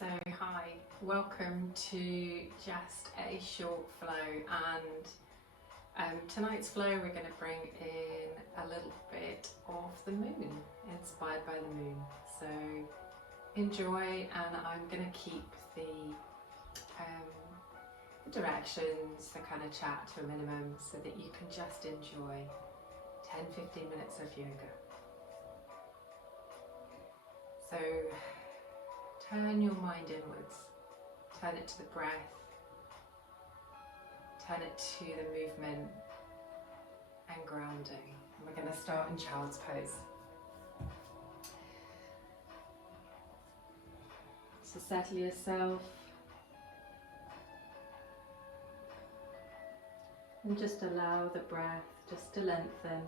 So hi, welcome to just a short flow, and tonight's flow we're going to bring in a little bit of the moon, inspired by the moon. So enjoy, and I'm going to keep the directions, the kind of chat to a minimum so that you can just enjoy 10-15 minutes of yoga. So turn your mind inwards, turn it to the breath, turn it to the movement and grounding. And we're going to start in child's pose. So settle yourself and just allow the breath just to lengthen.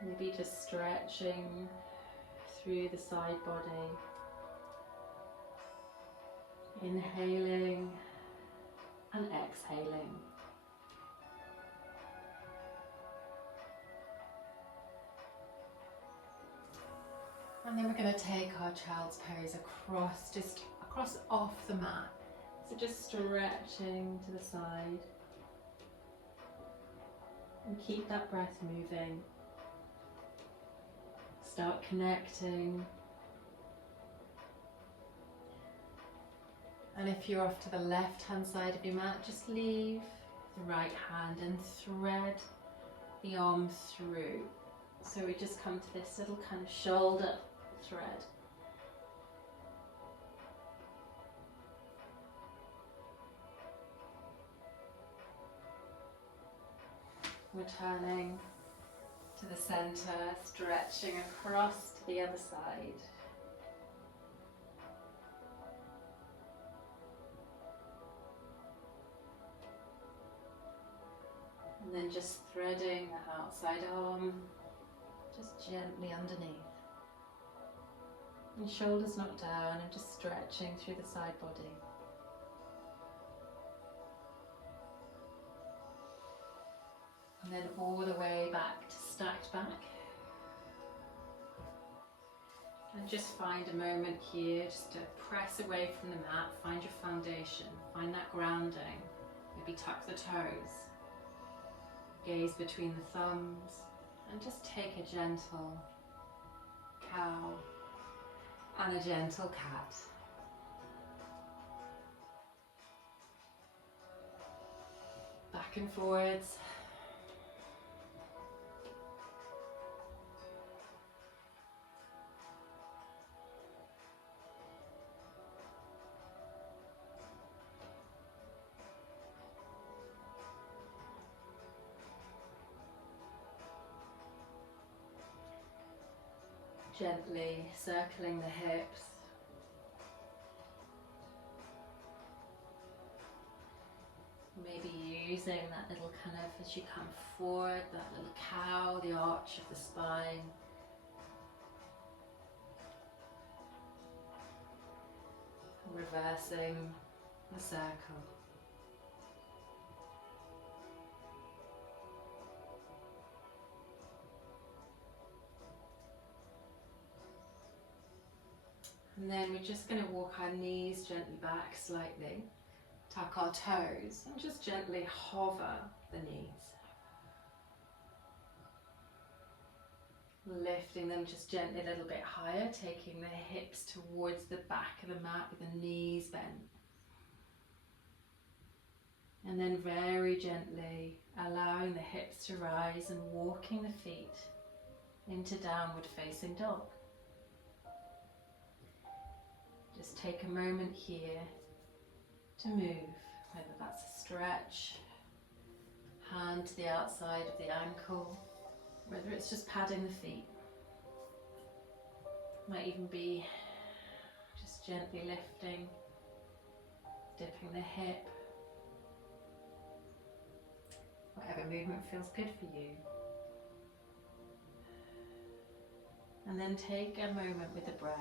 Maybe just stretching through the side body. Inhaling and exhaling. And then we're going to take our child's pose across off the mat. So just stretching to the side. And keep that breath moving. Start connecting. And if you're off to the left hand side of your mat, just leave the right hand and thread the arm through. So we just come to this little kind of shoulder thread. Returning to the center, stretching across to the other side. And then just threading the outside arm, just gently underneath. And shoulders not down, and just stretching through the side body. And then all the way back to stacked back. And just find a moment here just to press away from the mat, find your foundation, find that grounding. Maybe tuck the toes, gaze between the thumbs, and just take a gentle cow and a gentle cat. Back and forwards. Gently circling the hips. Maybe using that little kind of, as you come forward, that little cow, the arch of the spine. Reversing the circle. And then we're just going to walk our knees gently back slightly, tuck our toes, and just gently hover the knees. Lifting them just gently a little bit higher, taking the hips towards the back of the mat with the knees bent. And then very gently allowing the hips to rise and walking the feet into downward facing dog. Just take a moment here to move, whether that's a stretch, hand to the outside of the ankle, whether it's just padding the feet. Might even be just gently lifting, dipping the hip. Whatever movement feels good for you. And then take a moment with the breath.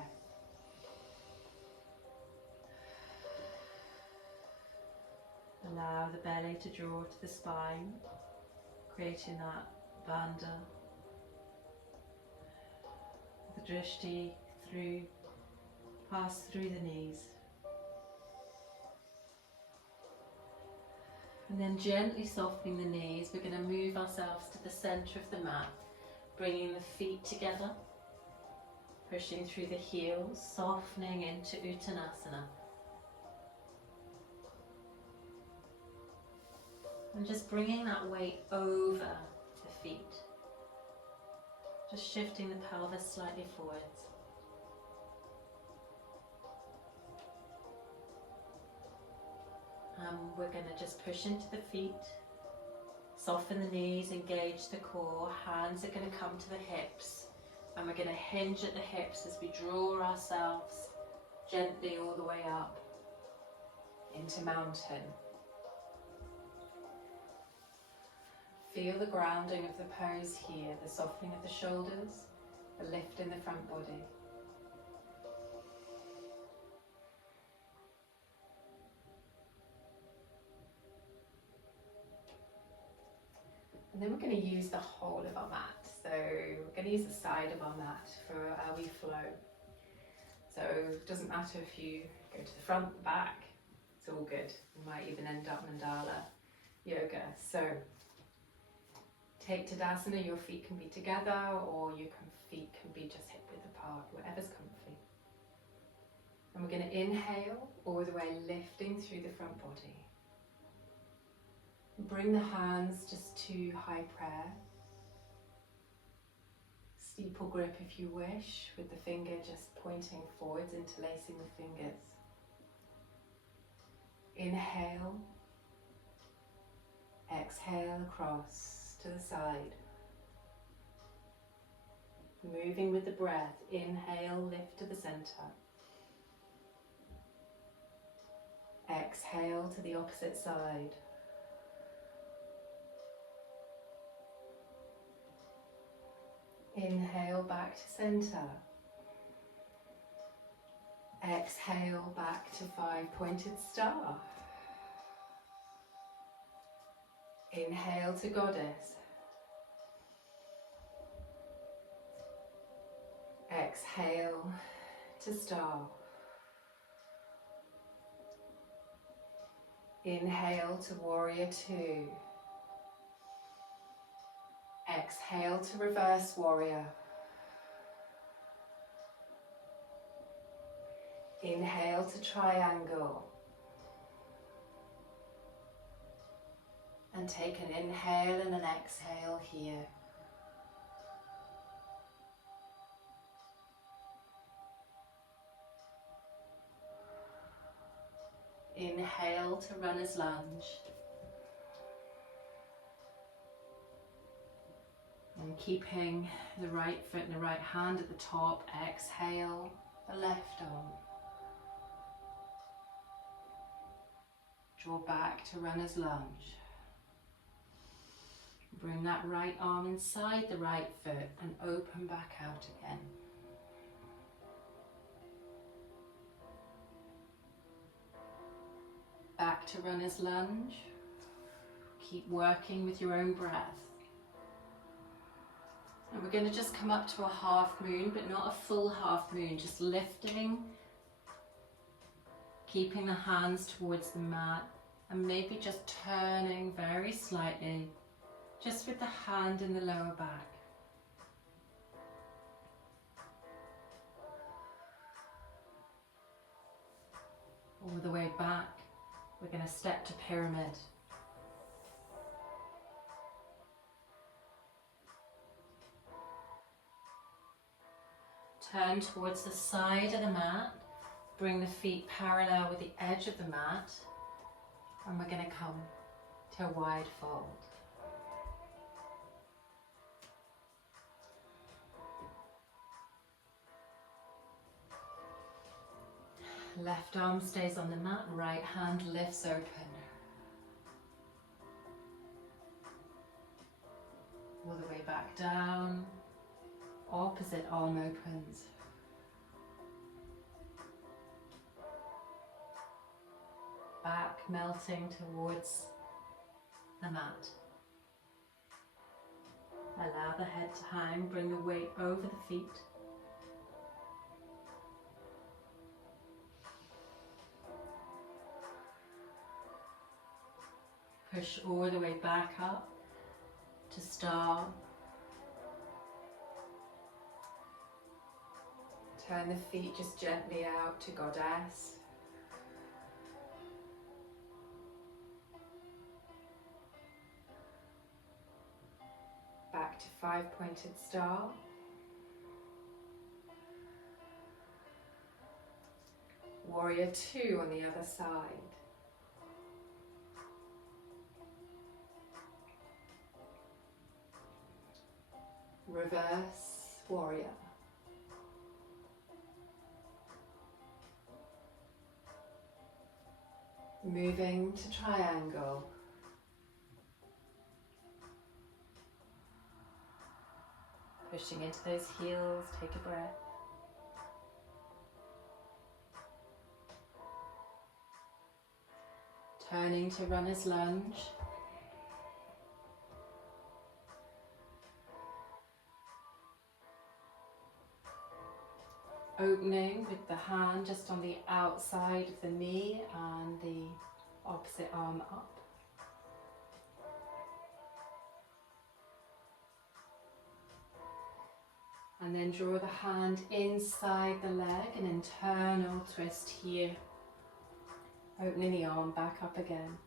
Allow the belly to draw to the spine, creating that bandha. The drishti pass through the knees. And then gently softening the knees, we're going to move ourselves to the center of the mat, bringing the feet together, pushing through the heels, softening into Uttanasana. And just bringing that weight over the feet. Just shifting the pelvis slightly forwards. We're going to just push into the feet, soften the knees, engage the core. Hands are going to come to the hips, and we're going to hinge at the hips as we draw ourselves gently all the way up into mountain. Feel the grounding of the pose here, the softening of the shoulders, the lift in the front body. And then we're going to use the whole of our mat. So we're going to use the side of our mat for our wee flow. So it doesn't matter if you go to the front, the back, it's all good. You might even end up mandala yoga. So take Tadasana, your feet can be together or your feet can be just hip width apart, whatever's comfy. And we're going to inhale all the way, lifting through the front body. Bring the hands just to high prayer. Steeple grip if you wish, with the finger just pointing forwards, interlacing the fingers. Inhale. Exhale across to the side. Moving with the breath. Inhale, lift to the center. Exhale to the opposite side. Inhale back to center. Exhale back to 5-pointed star. Inhale to goddess. Exhale to star. Inhale to warrior two. Exhale to reverse warrior. Inhale to triangle. And take an inhale and an exhale here. Inhale to runner's lunge. And keeping the right foot and the right hand at the top, exhale the left arm. Draw back to runner's lunge. Bring that right arm inside the right foot and open back out again. Back to runner's lunge. Keep working with your own breath. And we're going to just come up to a half moon, but not a full half moon, just lifting, keeping the hands towards the mat, and maybe just turning very slightly, just with the hand in the lower back. All the way back, we're going to step to pyramid. Turn towards the side of the mat, bring the feet parallel with the edge of the mat, and we're going to come to a wide fold. Left arm stays on the mat, right hand lifts open. All the way back down. Opposite arm opens. Back melting towards the mat. gather head to hang, bring the weight over the feet. Push all the way back up to star. Turn the feet just gently out to goddess. Back to 5-pointed star. Warrior 2 on the other side. Reverse warrior. Moving to triangle. Pushing into those heels, take a breath. Turning to runner's lunge. Opening with the hand just on the outside of the knee and the opposite arm up. And then draw the hand inside the leg, an internal twist here. Opening the arm back up again.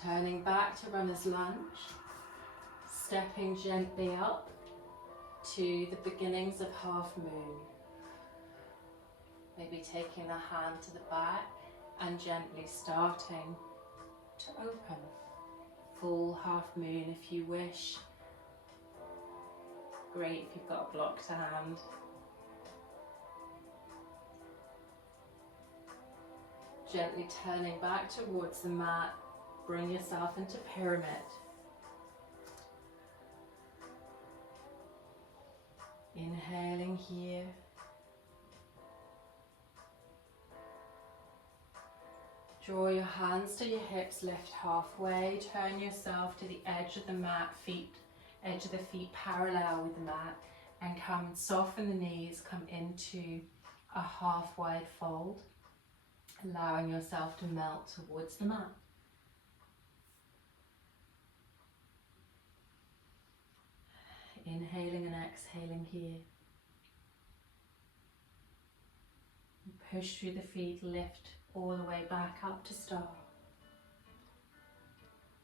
Turning back to runner's lunge, stepping gently up to the beginnings of half moon. Maybe taking the hand to the back and gently starting to open. Full half moon if you wish. Great if you've got a blocked hand. Gently turning back towards the mat. Bring yourself into pyramid. Inhaling here. Draw your hands to your hips, lift halfway. Turn yourself to the edge of the mat, edge of the feet parallel with the mat. And come and soften the knees, come into a half wide fold. Allowing yourself to melt towards the mat. Inhaling and exhaling here. Push through the feet, lift all the way back up to star.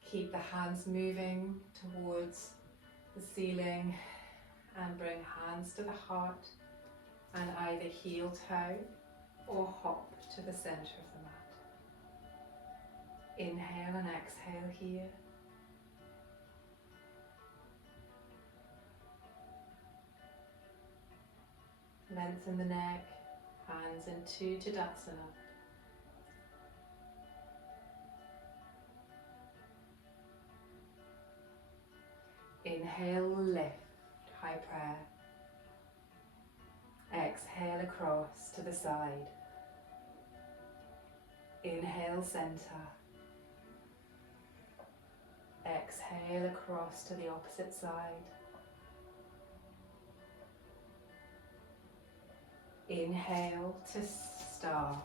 Keep the hands moving towards the ceiling and bring hands to the heart and either heel toe or hop to the center of the mat. Inhale and exhale here. Lengthen the neck, hands into Tadasana. Inhale, lift, high prayer. Exhale across to the side. Inhale, center. Exhale across to the opposite side. Inhale to star.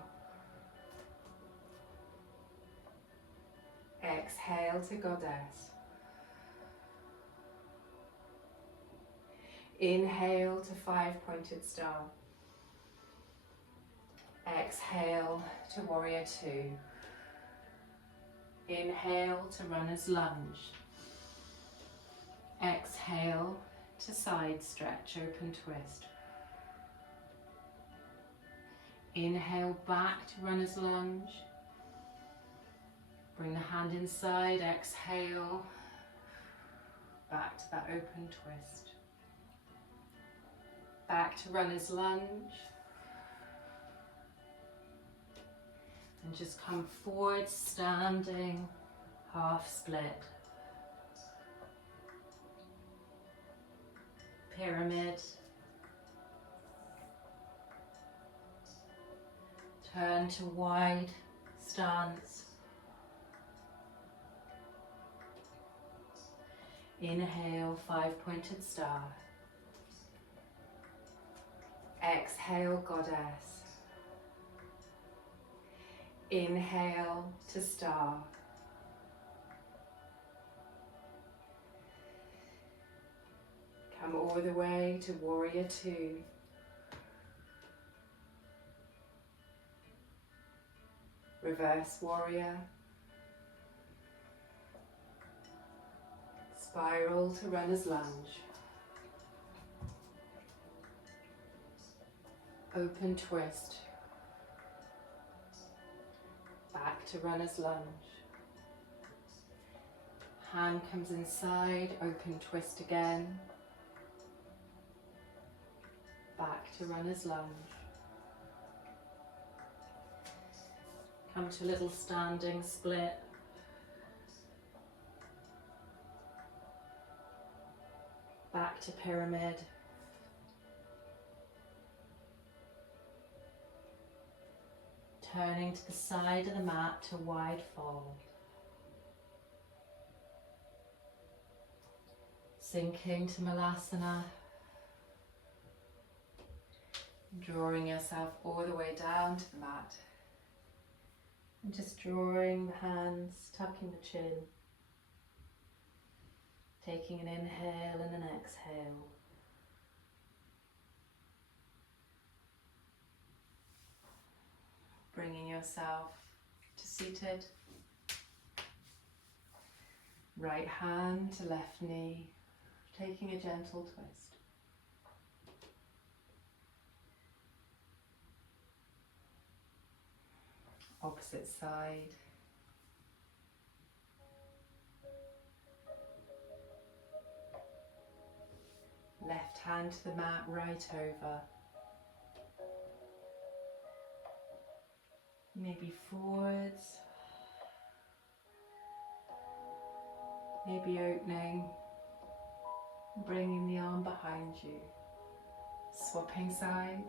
Exhale to goddess. Inhale to 5-pointed star. Exhale to warrior 2. Inhale to runner's lunge. Exhale to side stretch, open twist. Inhale back to runner's lunge. Bring the hand inside, exhale. Back to that open twist. Back to runner's lunge. And just come forward, standing, half split. Pyramid. Turn to wide stance. Inhale, 5-pointed star. Exhale, goddess. Inhale to star. Come all the way to warrior two. Reverse warrior. Spiral to runner's lunge. Open twist. Back to runner's lunge. Hand comes inside, open twist again. Back to runner's lunge. Come to a little standing split. Back to pyramid. Turning to the side of the mat to wide fold. Sinking to Malasana. Drawing yourself all the way down to the mat. And just drawing the hands, tucking the chin. Taking an inhale and an exhale. Bringing yourself to seated. Right hand to left knee, taking a gentle twist. Opposite side. Left hand to the mat, right over. Maybe forwards. Maybe opening. Bringing the arm behind you. Swapping sides.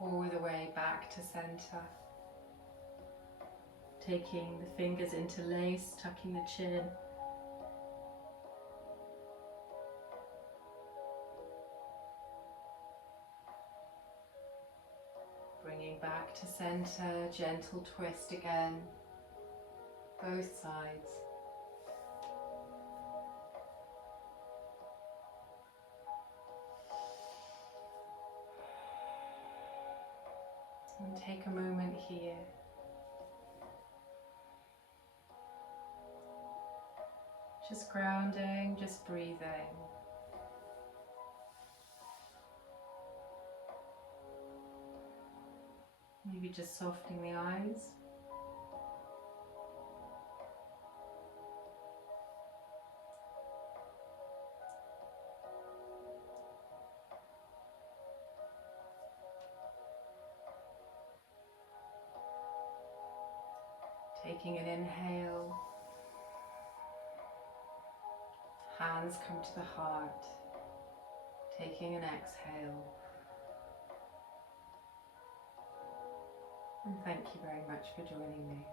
All the way back to center. Taking the fingers interlace, tucking the chin. Bringing back to center, gentle twist again, both sides. And take a moment here. Just grounding, just breathing. Maybe just softening the eyes. Taking an inhale. Hands come to the heart. Taking an exhale. And thank you very much for joining me.